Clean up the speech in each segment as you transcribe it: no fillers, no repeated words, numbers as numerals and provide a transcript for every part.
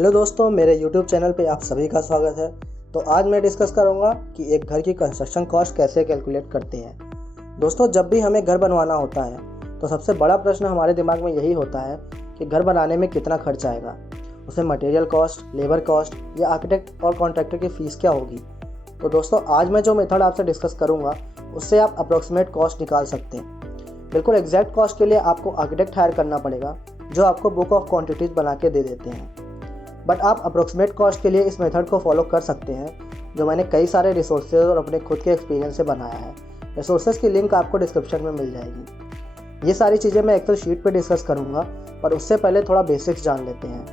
Hello दोस्तों, मेरे YouTube channel पे आप सभी का स्वागत है। तो आज मैं डिस्कस करूँगा कि एक घर की कंस्ट्रक्शन कॉस्ट कैसे कैलकुलेट करते हैं। दोस्तों, जब भी हमें घर बनवाना होता है तो सबसे बड़ा प्रश्न हमारे दिमाग में यही होता है कि घर बनाने में कितना खर्च आएगा, उसमें मटेरियल कॉस्ट, लेबर कॉस्ट या आर्किटेक्ट और कॉन्ट्रैक्टर की फ़ीस क्या होगी। तो दोस्तों, आज मैं जो मेथड आपसे डिस्कस करूँगा उससे आप अप्रॉक्सीमेट कॉस्ट निकाल सकते हैं। बिल्कुल एग्जैक्ट कॉस्ट के लिए आपको आर्किटेक्ट हायर करना पड़ेगा जो आपको बुक ऑफ क्वांटिटीज़ बना के दे देते हैं, बट आप अप्रोक्सीमेट कॉस्ट के लिए इस मेथड को फॉलो कर सकते हैं जो मैंने कई सारे रिसोर्सेज और अपने खुद के एक्सपीरियंस से बनाया है। रिसोर्सेज की लिंक आपको डिस्क्रिप्शन में मिल जाएगी। ये सारी चीज़ें मैं एक्सेल शीट पे डिस्कस करूँगा, पर उससे पहले थोड़ा बेसिक्स जान लेते हैं।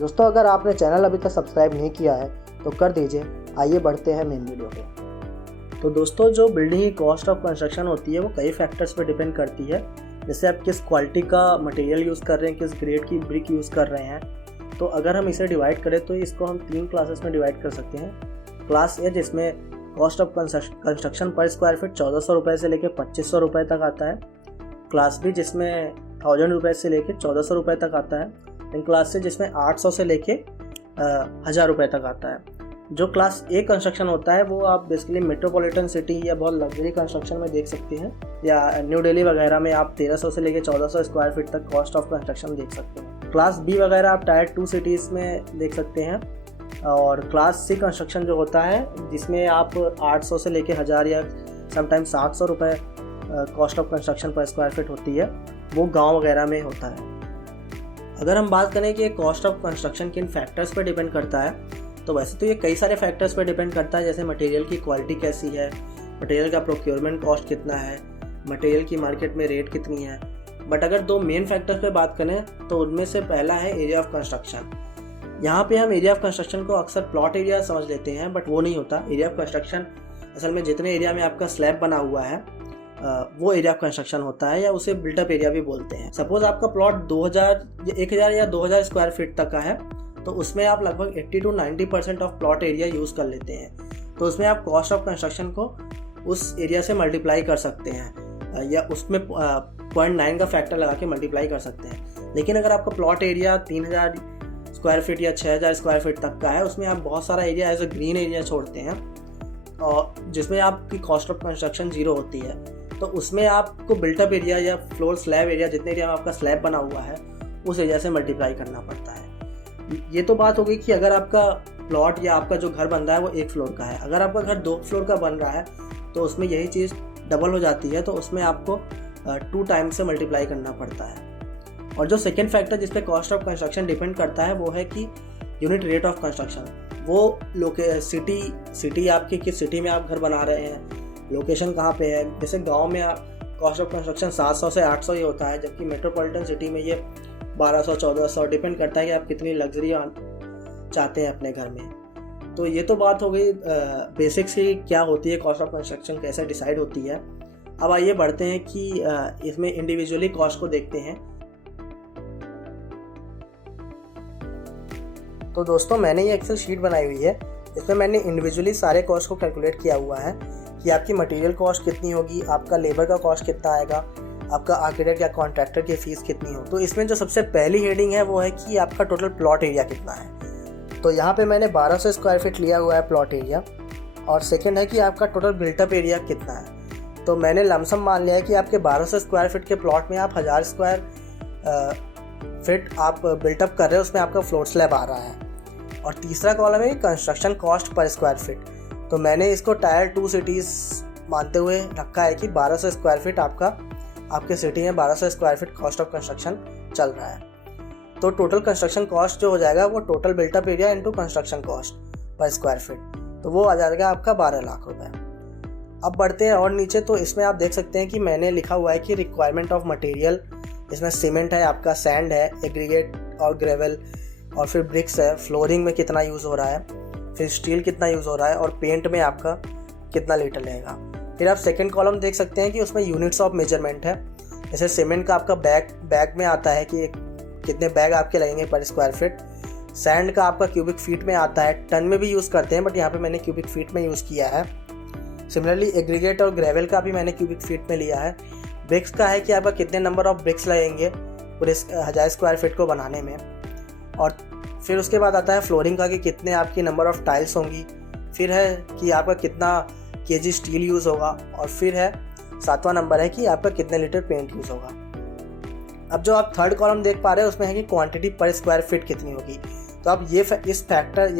दोस्तों, अगर आपने चैनल अभी तक सब्सक्राइब नहीं किया है तो कर दीजिए। आइए बढ़ते हैं मेन वीडियो पे। तो दोस्तों, जो बिल्डिंग की कॉस्ट ऑफ कंस्ट्रक्शन होती है वो कई फैक्टर्स पे डिपेंड करती है। जैसे आप किस क्वालिटी का मटेरियल यूज़ कर रहे हैं, किस ग्रेड की ब्रिक यूज़ कर रहे हैं। तो अगर हम इसे डिवाइड करें तो इसको हम 3 क्लासेस में डिवाइड कर सकते हैं। क्लास ए जिसमें कॉस्ट ऑफ कंस्ट्रक्शन पर स्क्वायर फीट 1400 रुपये से लेकर 2500 रुपये तक आता है। क्लास बी जिसमें 1000 रुपये से लेकर 1400 रुपये तक आता है। एंड क्लास सी जिसमें 800 से लेके 1000 रुपये तक आता है। जो क्लास ए कंस्ट्रक्शन होता है वो आप बेसिकली मेट्रोपॉलिटन सिटी या बहुत लग्जरी कंस्ट्रक्शन में देख सकते हैं, या न्यू दिल्ली वगैरह में आप 1300 से लेकर 1400 स्क्वायर फीट तक कॉस्ट ऑफ कंस्ट्रक्शन देख सकते हैं। क्लास बी वगैरह आप टायर 2 सिटीज़ में देख सकते हैं। और क्लास सी कंस्ट्रक्शन जो होता है जिसमें आप 800 से लेके 1000 या समटाइम 700 रुपये कॉस्ट ऑफ कंस्ट्रक्शन पर स्क्वायर फीट होती है, वो गांव वगैरह में होता है। अगर हम बात करें कि कॉस्ट ऑफ कंस्ट्रक्शन किन फैक्टर्स पर डिपेंड करता है, तो वैसे तो ये कई सारे फैक्टर्स पर डिपेंड करता है। जैसे मटेरियल की क्वालिटी कैसी है, मटेरियल का प्रोक्योरमेंट कॉस्ट कितना है, मटेरियल की मार्केट में रेट कितनी है। बट अगर 2 मेन फैक्टर्स पे बात करें तो उनमें से पहला है एरिया ऑफ कंस्ट्रक्शन। यहाँ पे हम एरिया ऑफ कंस्ट्रक्शन को अक्सर प्लॉट एरिया समझ लेते हैं, बट वो नहीं होता। एरिया ऑफ कंस्ट्रक्शन असल में जितने एरिया में आपका स्लैब बना हुआ है वो एरिया ऑफ कंस्ट्रक्शन होता है, या उसे बिल्टअप एरिया भी बोलते हैं। सपोज आपका प्लॉट 1000 या 2000 स्क्वायर फीट तक का है, तो उसमें आप लगभग 80 to 90% of plot area use कर लेते हैं। तो उसमें आप कॉस्ट ऑफ कंस्ट्रक्शन को उस एरिया से मल्टीप्लाई कर सकते हैं, या उसमें 0.9 का फैक्टर लगा के मल्टीप्लाई कर सकते हैं। लेकिन अगर आपका प्लॉट एरिया 3000 स्क्वायर फीट या 6000 स्क्वायर फीट तक का है, उसमें आप बहुत सारा area as a green area छोड़ते हैं, और जिसमें आपकी कॉस्ट ऑफ कंस्ट्रक्शन 0 होती है। तो उसमें आपको बिल्टअप एरिया या फ्लोर स्लैब एरिया, जितने एरिया में आपका स्लैब बना हुआ है, उस एरिया से मल्टीप्लाई करना पड़ता है। ये तो बात हो गई कि अगर आपका प्लॉट या आपका जो घर बन रहा है वो 1 फ्लोर का है। अगर आपका घर 2 फ्लोर का बन रहा है तो उसमें यही चीज़ डबल हो जाती है, तो उसमें आपको 2 टाइम्स से मल्टीप्लाई करना पड़ता है। और जो सेकेंड फैक्टर जिस पे कॉस्ट ऑफ कंस्ट्रक्शन डिपेंड करता है वो है कि यूनिट रेट ऑफ कंस्ट्रक्शन। वो सिटी आपकी किस सिटी में आप घर बना रहे हैं, लोकेशन कहाँ पे है। जैसे गांव में आप कॉस्ट ऑफ कंस्ट्रक्शन 700 से 800 ही होता है, जबकि मेट्रोपॉलिटन सिटी में ये 1200 1400 डिपेंड करता है कि आप कितनी लग्जरी चाहते हैं अपने घर में। तो ये तो बात हो गई बेसिक्स की क्या होती है कॉस्ट ऑफ कंस्ट्रक्शन, कैसे डिसाइड होती है। अब आइए बढ़ते हैं कि इसमें इंडिविजुअली कॉस्ट को देखते हैं। तो दोस्तों, मैंने ये एक्सेल शीट बनाई हुई है। इसमें मैंने इंडिविजुअली सारे कॉस्ट को कैलकुलेट किया हुआ है कि आपकी मटेरियल कॉस्ट कितनी होगी, आपका लेबर का कॉस्ट कितना आएगा, आपका आर्किटेक्ट या कॉन्ट्रैक्टर की फ़ीस कितनी हो। तो इसमें जो सबसे पहली हेडिंग है वो है कि आपका टोटल प्लॉट एरिया कितना है। तो यहाँ पे मैंने 1200 स्क्वायर फीट लिया हुआ है प्लॉट एरिया। और सेकंड है कि आपका टोटल बिल्टअप एरिया कितना है। तो मैंने लमसम मान लिया है कि आपके 1200 स्क्वायर फीट के प्लॉट में आप 1000 स्क्वायर फीट आप बिल्टअप कर रहे हो, उसमें आपका फ्लोर स्लैब आ रहा है। और तीसरा कॉलम है construction cost per square feet. तो मैंने इसको टायर 2 सिटीज़ मानते हुए रखा है कि 1200 स्क्वायर फीट आपके सिटी में 1200 square feet cost of construction चल रहा है। तो टोटल कंस्ट्रक्शन कॉस्ट जो हो जाएगा वो total built up area into construction cost per square feet, तो वो आ जाएगा आपका 12 लाख रुपए। अब बढ़ते हैं और नीचे। तो इसमें आप देख सकते हैं कि मैंने लिखा हुआ है कि रिक्वायरमेंट ऑफ मटेरियल, इसमें सीमेंट है, आपका सैंड है, एग्रीगेट और ग्रेवल, और फिर ब्रिक्स है, फ्लोरिंग में कितना यूज़ हो रहा है, फिर स्टील कितना यूज़ हो रहा है, और पेंट में आपका कितना लीटर लगेगा। फिर आप सेकंड कॉलम देख सकते हैं कि उसमें यूनिट्स ऑफ मेजरमेंट है। जैसे सीमेंट का आपका बैग में आता है कि कितने बैग आपके लगेंगे पर स्क्वायर फीट। सैंड का आपका क्यूबिक फीट में आता है, टन में भी यूज़ करते हैं बट यहाँ पे मैंने क्यूबिक फीट में यूज़ किया है। सिमिलरली एग्रीगेट और ग्रेवल का भी मैंने क्यूबिक फीट में लिया है। ब्रिक्स का है कि आपका कितने नंबर ऑफ ब्रिक्स लगेंगे पूरे 1000 स्क्वायर फीट को बनाने में। और फिर उसके बाद आता है फ्लोरिंग का कि कितने आपकी नंबर ऑफ़ टाइल्स होंगी, फिर है कि आपका कितना केजी स्टील यूज़ होगा, और फिर है 7वां नंबर है कि आपका कितने लीटर पेंट यूज़ होगा। अब जो आप थर्ड कॉलम देख पा रहे हैं उसमें है कि क्वांटिटी पर स्क्वायर फीट कितनी होगी। तो आप ये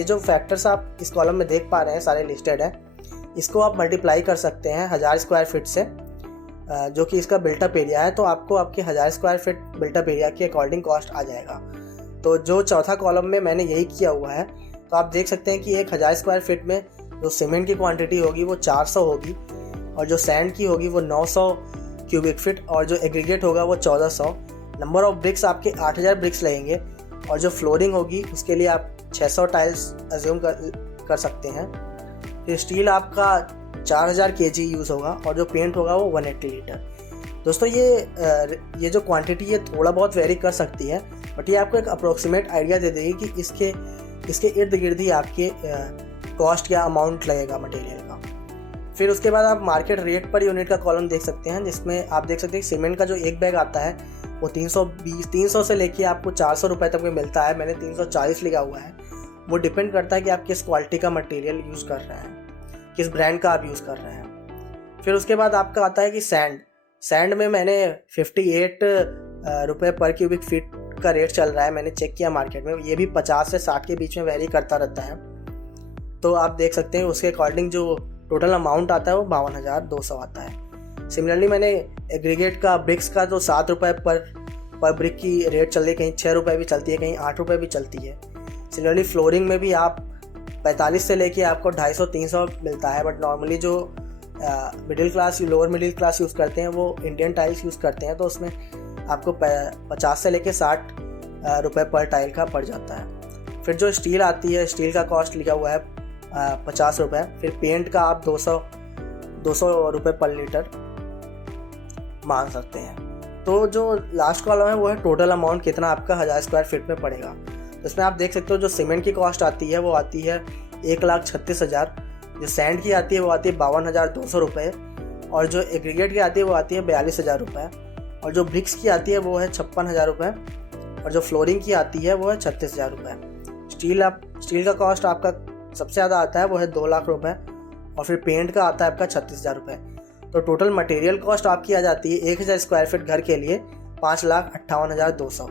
जो फैक्टर्स आप इस कॉलम में देख पा रहे हैं सारे लिस्टेड है, इसको आप मल्टीप्लाई कर सकते हैं 1000 स्क्वायर फीट से, जो कि इसका बिल्टअप एरिया है। तो आपको आपके 1000 स्क्वायर फीट बिल्टअप एरिया के अकॉर्डिंग कॉस्ट आ जाएगा। तो जो चौथा कॉलम में मैंने यही किया हुआ है। तो आप देख सकते हैं कि 1000 स्क्वायर फीट में जो सीमेंट की क्वांटिटी होगी वो 400 होगी, और जो सैंड की होगी वो 900 क्यूबिक फीट, और जो एग्रीगेट होगा वो 1400। नंबर ऑफ ब्रिक्स आपके 8000 ब्रिक्स लगेंगे, और जो फ्लोरिंग होगी उसके लिए आप 600 टाइल्स अज्यूम कर सकते हैं। फिर स्टील आपका 4000 केजी यूज़ होगा, और जो पेंट होगा वो 180 लीटर। दोस्तों ये जो क्वांटिटी है थोड़ा बहुत वेरी कर सकती है, बट ये आपको एक अप्रोक्सीमेट आइडिया दे देगी कि इसके इर्द गिर्द ही आपके कॉस्ट क्या अमाउंट लगेगा मटेरियल का। फिर उसके बाद आप मार्केट रेट पर यूनिट का कॉलम देख सकते हैं, जिसमें आप देख सकते हैं सीमेंट का जो एक बैग आता है वो 300 से लेके आपको 400 रुपये तक में मिलता है। मैंने 340 लिखा हुआ है। वो डिपेंड करता है कि आप किस क्वालिटी का मटेरियल यूज़ कर रहे हैं, किस ब्रांड का आप यूज़ कर रहे हैं। फिर उसके बाद आपका आता है कि सैंड में मैंने 58 रुपये पर क्यूबिक फीट का रेट चल रहा है। मैंने चेक किया मार्केट में, ये भी 50 से 60 के बीच में वेरी करता रहता है। तो आप देख सकते हैं उसके अकॉर्डिंग जो टोटल अमाउंट आता है वो 52,200 आता है। सिमिलरली मैंने एग्रीगेट का ब्रिक्स का जो 7 रुपये पर ब्रिक की रेट चल रही है, कहीं 6 रुपये भी चलती है, कहीं 8 रुपये भी चलती है। सिमिलरली फ्लोरिंग में भी आप 45 से लेके आपको 250-300 मिलता है, बट नॉर्मली जो middle class lower middle class use करते हैं वो इंडियन टाइल्स यूज़ करते हैं, तो उसमें आपको 50 से लेके 60 रुपये पर टाइल का पड़ जाता है। फिर जो स्टील आती है, स्टील का कॉस्ट लिखा हुआ है 50 रुपये। फिर पेंट का आप 200 रुपये पर लीटर मान सकते हैं। तो जो लास्ट कॉलम है वो है टोटल अमाउंट कितना आपका 1000 स्क्वायर फीट में पड़ेगा। तो इसमें आप देख सकते हो जो सीमेंट की कॉस्ट आती है वो आती है 1,36,000, जो सैंड की आती है वो आती है 52,200 रुपये, और जो एग्रीगेट की आती है वो आती है 42,000 रुपये, और जो ब्रिक्स की आती है वो है 56,000 रुपये, और जो फ्लोरिंग की आती है वो है 36,000 रुपये। स्टील का कॉस्ट आपका सबसे ज़्यादा आता है वो है 2 लाख रुपये, और फिर पेंट का आता है आपका 36,000 रुपये। तो टोटल मटेरियल कॉस्ट आपकी आ जाती है 1000 स्क्वायर फीट घर के लिए 5,58,200।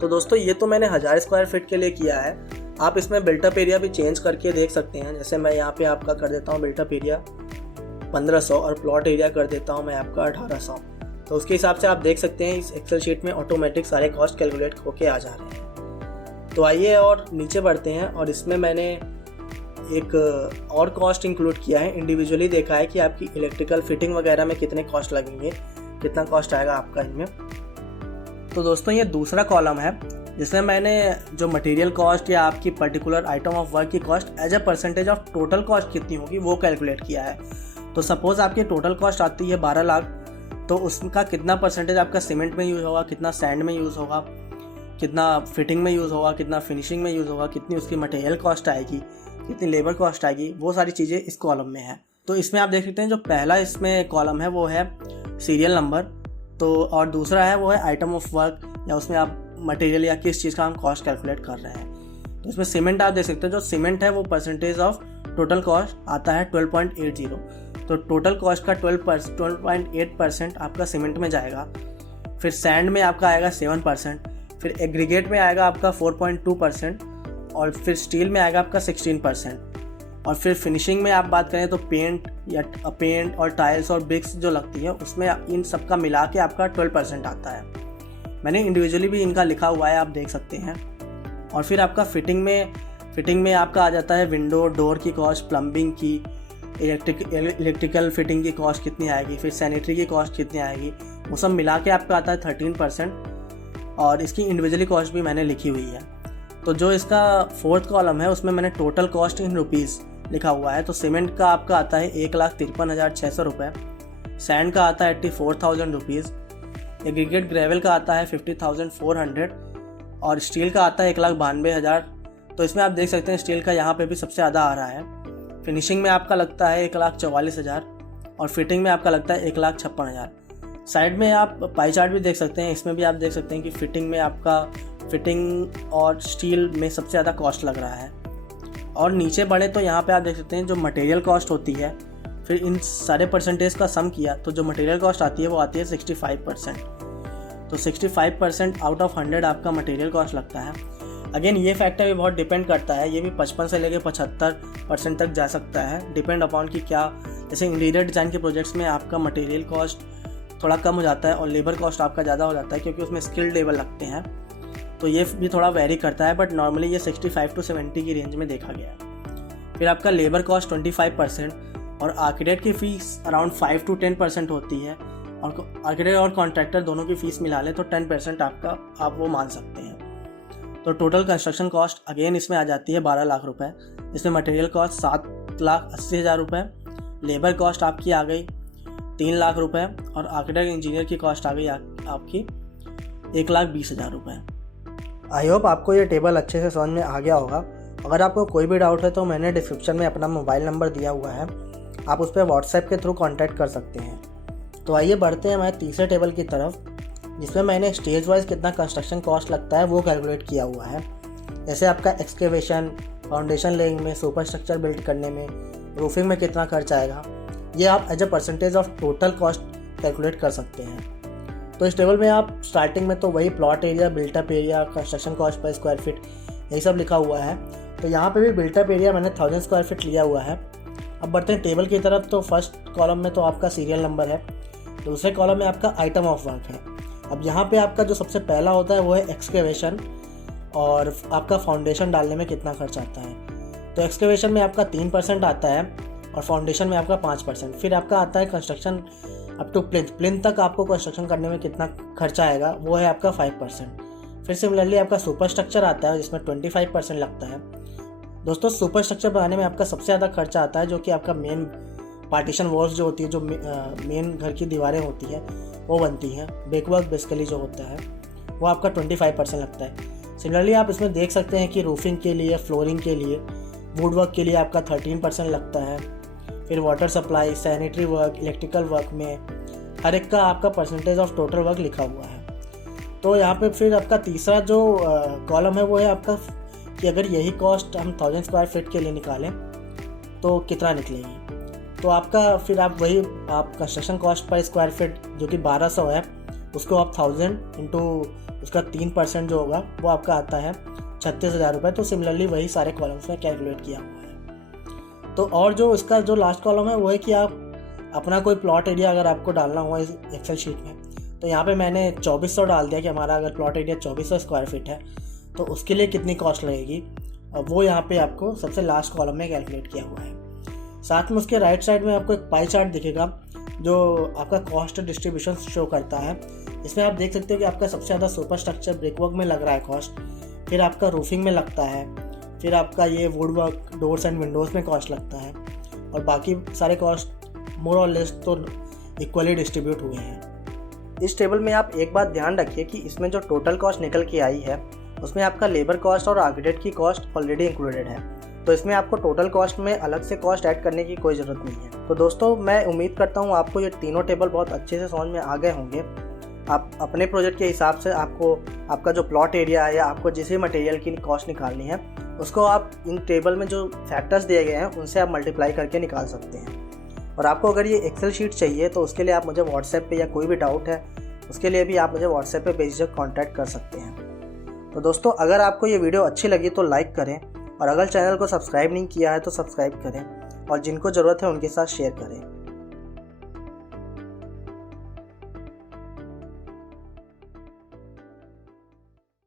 तो दोस्तों ये तो मैंने 1000 स्क्वायर फीट के लिए किया है। आप इसमें बिल्टअप एरिया भी चेंज करके देख सकते हैं। जैसे मैं यहाँ पे आपका कर देता हूँ बिल्टअप एरिया 1500, और प्लॉट एरिया कर देता हूँ मैं आपका 1800। तो उसके हिसाब से आप देख सकते हैं इस एक्सेल शीट में ऑटोमेटिक सारे कॉस्ट कैलकुलेट होके आ जा रहे हैं। तो आइए और नीचे बढ़ते हैं, और इसमें मैंने एक और कॉस्ट इंक्लूड किया है। इंडिविजुअली देखा है कि आपकी इलेक्ट्रिकल फिटिंग वगैरह में कितने कॉस्ट लगेंगे, कितना कॉस्ट आएगा आपका इनमें। तो दोस्तों ये दूसरा कॉलम है जिसमें मैंने जो मटेरियल कॉस्ट या आपकी पर्टिकुलर आइटम ऑफ वर्क की cost as a percentage of total cost कितनी होगी वो कैलकुलेट किया है। तो सपोज़ आपकी टोटल कॉस्ट आती है 12 लाख, तो उसका कितना परसेंटेज आपका सीमेंट में यूज़ होगा, कितना सैंड में यूज़ होगा, कितना फिटिंग में यूज़ होगा, कितना फिनिशिंग में यूज़ होगा, कितनी उसकी मटेरियल कॉस्ट आएगी, कितनी लेबर कॉस्ट आएगी, वो सारी चीज़ें इस कॉलम में है। तो इसमें आप देख सकते हैं जो पहला इसमें कॉलम है वो है सीरियल नंबर, तो और दूसरा है वो है आइटम ऑफ वर्क, या उसमें आप मटेरियल या किस चीज़ का हम कॉस्ट कैलकुलेट कर रहे हैं। तो इसमें सीमेंट आप देख सकते हैं, जो सीमेंट है वो परसेंटेज ऑफ टोटल कॉस्ट आता है 12.80। तो टोटल कॉस्ट का 12.8% आपका सीमेंट में जाएगा। फिर सैंड में आपका आएगा 7%, फिर एग्रीगेट में आएगा आपका 4.2%, और फिर स्टील में आएगा आपका 16%, और फिर फिनिशिंग में आप बात करें तो पेंट और टाइल्स और ब्रिक्स जो लगती है उसमें इन सब का मिला के आपका 12% आता है। मैंने इंडिविजुअली भी इनका लिखा हुआ है, आप देख सकते हैं। और फिर आपका फिटिंग में आपका आ जाता है विंडो डोर की कॉस्ट, प्लम्बिंग की, इलेक्ट्रिकल फिटिंग की कॉस्ट कितनी आएगी, फिर सैनिटरी की कॉस्ट कितनी आएगी, वो सब मिला के आपका आता है 13%, और इसकी इंडिविजुअली कॉस्ट भी मैंने लिखी हुई है। तो जो इसका फोर्थ कॉलम है उसमें मैंने टोटल कॉस्ट इन रुपीज़ लिखा हुआ है। तो सीमेंट का आपका आता है 1,53,600 रुपये, सैंड का आता है 84,000 रुपीज़, एग्रीगेट ग्रेवल का आता है 50,400, और स्टील का आता है 1,92,000। तो इसमें आप देख सकते हैं स्टील का यहाँ पे भी सबसे ज़्यादा आ रहा है। फिनिशिंग में आपका लगता है 1,44,000, और फिटिंग में आपका लगता है 1,56,000। साइड में आप पाई चार्ट भी देख सकते हैं, इसमें भी आप देख सकते हैं कि फिटिंग में आपका फिटिंग और स्टील में सबसे ज़्यादा कॉस्ट लग रहा है। और नीचे बढ़े तो यहाँ पे आप देख सकते हैं जो मटेरियल कॉस्ट होती है, फिर इन सारे परसेंटेज का सम किया तो जो मटेरियल कॉस्ट आती है वो आती है 65%। तो 65% आउट ऑफ 100 आपका मटेरियल कॉस्ट लगता है। अगेन ये फैक्टर भी बहुत डिपेंड करता है, ये भी 55 से लेकर 75% तक जा सकता है, डिपेंड अपॉन कि क्या, जैसे इंटीरियर डिज़ाइन के प्रोजेक्ट्स में आपका मटेरियल कॉस्ट थोड़ा कम हो जाता है और लेबर कॉस्ट आपका ज़्यादा हो जाता है क्योंकि उसमें स्किल्ड लेबर लगते हैं, तो ये भी थोड़ा वेरी करता है, बट नॉर्मली ये 65 to 70 की रेंज में देखा गया है। फिर आपका लेबर कॉस्ट 25% और आर्किटेक्ट की फ़ीस अराउंड 5 to 10% होती है, और आर्किटेक्ट और कॉन्ट्रैक्टर दोनों की फ़ीस मिला लें तो 10% आप वो मान सकते हैं। तो टोटल कंस्ट्रक्शन कॉस्ट अगेन इसमें आ जाती है 12 लाख रुपए। इसमें मटेरियल कॉस्ट 7,80,000 रुपये, लेबर कॉस्ट आपकी आ गई 3 लाख रुपए और आर्किटेक्ट इंजीनियर की कॉस्ट आ गई आपकी 1,20,000 रुपये। आई होप आपको ये टेबल अच्छे से समझ में आ गया होगा। अगर आपको कोई भी डाउट है तो मैंने डिस्क्रिप्शन में अपना मोबाइल नंबर दिया हुआ है, आप उस पर व्हाट्सएप के थ्रू कॉन्टैक्ट कर सकते हैं। तो आइए बढ़ते हैं हमारे तीसरे टेबल की तरफ, जिसमें मैंने स्टेज वाइज कितना कंस्ट्रक्शन कॉस्ट लगता है वो कैलकुलेट किया हुआ है। जैसे आपका एक्सकेवेशन, फाउंडेशन लेइंग में, सुपर स्ट्रक्चर बिल्ड करने में, रूफिंग में कितना खर्च आएगा, ये आप as a percentage of total cost calculate कर सकते हैं। तो इस टेबल में आप स्टार्टिंग में तो वही plot area, built up area, construction cost per square feet यही सब लिखा हुआ है। तो यहाँ पे भी बिल्टअप एरिया मैंने 1000 स्क्वायर फीट लिया हुआ है। अब बढ़ते हैं टेबल की तरफ। तो फर्स्ट कॉलम में तो आपका सीरियल नंबर है, दूसरे कॉलम में आपका आइटम ऑफ वर्क है। अब यहाँ पे आपका जो सबसे पहला होता है वो है एक्सकेवेशन और आपका फाउंडेशन डालने में कितना खर्च आता है। तो एक्सकेवेशन में आपका 3% आता है और फाउंडेशन में आपका 5%। फिर आपका आता है कंस्ट्रक्शन अप टू प्लिंथ तक आपको कंस्ट्रक्शन करने में कितना खर्चा आएगा, वो है आपका 5%। फिर सिमिलरली आपका सुपर स्ट्रक्चर आता है जिसमें 25% लगता है। दोस्तों सुपर स्ट्रक्चर बनाने में आपका सबसे ज़्यादा खर्चा आता है जो कि आपका मेन पार्टीशन वॉल्स जो होती है, जो मेन घर की दीवारें होती हैं वो बनती हैं, ब्रेकवर्क बेसिकली जो होता है वो आपका 25% लगता है। सिमिलरली आप इसमें देख सकते हैं कि रूफिंग के लिए, फ्लोरिंग के लिए, वुड वर्क के लिए आपका 13% लगता है। फिर water supply, sanitary work, electrical work में हर एक का आपका परसेंटेज ऑफ टोटल वर्क लिखा हुआ है। तो यहाँ पे फिर आपका तीसरा जो कॉलम है वो है आपका कि अगर यही कॉस्ट हम 1000 स्क्वायर फीट के लिए निकालें तो कितना निकलेगी। तो आपका फिर आप construction cost per square feet जो कि 1200 है उसको आप 1000 इंटू उसका 3% जो होगा वो आपका आता है 36,000 रुपये। तो सिमिलरली वही सारे कॉलम्स में कैलकुलेट किया हुआ है। तो और जो इसका जो लास्ट कॉलम है वो है कि आप अपना कोई प्लॉट एरिया अगर आपको डालना हुआ इस एक्सेल शीट में, तो यहाँ पे मैंने 2400 डाल दिया कि हमारा अगर प्लॉट एरिया 2400 स्क्वायर फीट है तो उसके लिए कितनी कॉस्ट लगेगी, और वो यहाँ पे आपको सबसे लास्ट कॉलम में कैलकुलेट किया हुआ है। साथ में उसके राइट साइड में आपको एक पाई चार्ट दिखेगा जो आपका कॉस्ट डिस्ट्रीब्यूशन शो करता है। इसमें आप देख सकते हो कि आपका सबसे ज़्यादा सुपर स्ट्रक्चर ब्रेकवर्क में लग रहा है कॉस्ट, फिर आपका रूफिंग में लगता है, फिर आपका ये would work, doors and Windows में कॉस्ट लगता है, और बाकी सारे कॉस्ट मोर और लेस तो इक्वली डिस्ट्रीब्यूट हुए हैं। इस टेबल में आप एक बात ध्यान रखिए कि इसमें जो टोटल कॉस्ट निकल के आई है उसमें आपका लेबर कॉस्ट और आर्किटेक्ट की कॉस्ट ऑलरेडी इंक्लूडेड है, तो इसमें आपको टोटल कॉस्ट में अलग से कॉस्ट ऐड करने की कोई ज़रूरत नहीं है। तो दोस्तों मैं उम्मीद करता हूँ आपको ये तीनों टेबल बहुत अच्छे से समझ में आ गए होंगे। आप अपने प्रोजेक्ट के हिसाब से आपका जो प्लॉट एरिया है या आपको जिस भी मटेरियल की कॉस्ट निकालनी है उसको आप इन टेबल में जो फैक्टर्स दिए गए हैं उनसे आप मल्टीप्लाई करके निकाल सकते हैं। और आपको अगर ये एक्सेल शीट चाहिए तो उसके लिए आप मुझे व्हाट्सएप पे, या कोई भी डाउट है उसके लिए भी आप मुझे व्हाट्सएप पे बेझिझक कॉन्टैक्ट कर सकते हैं। तो दोस्तों अगर आपको ये वीडियो अच्छी लगी तो लाइक करें, और अगर चैनल को सब्सक्राइब नहीं किया है तो सब्सक्राइब करें, और जिनको ज़रूरत है उनके साथ शेयर करें।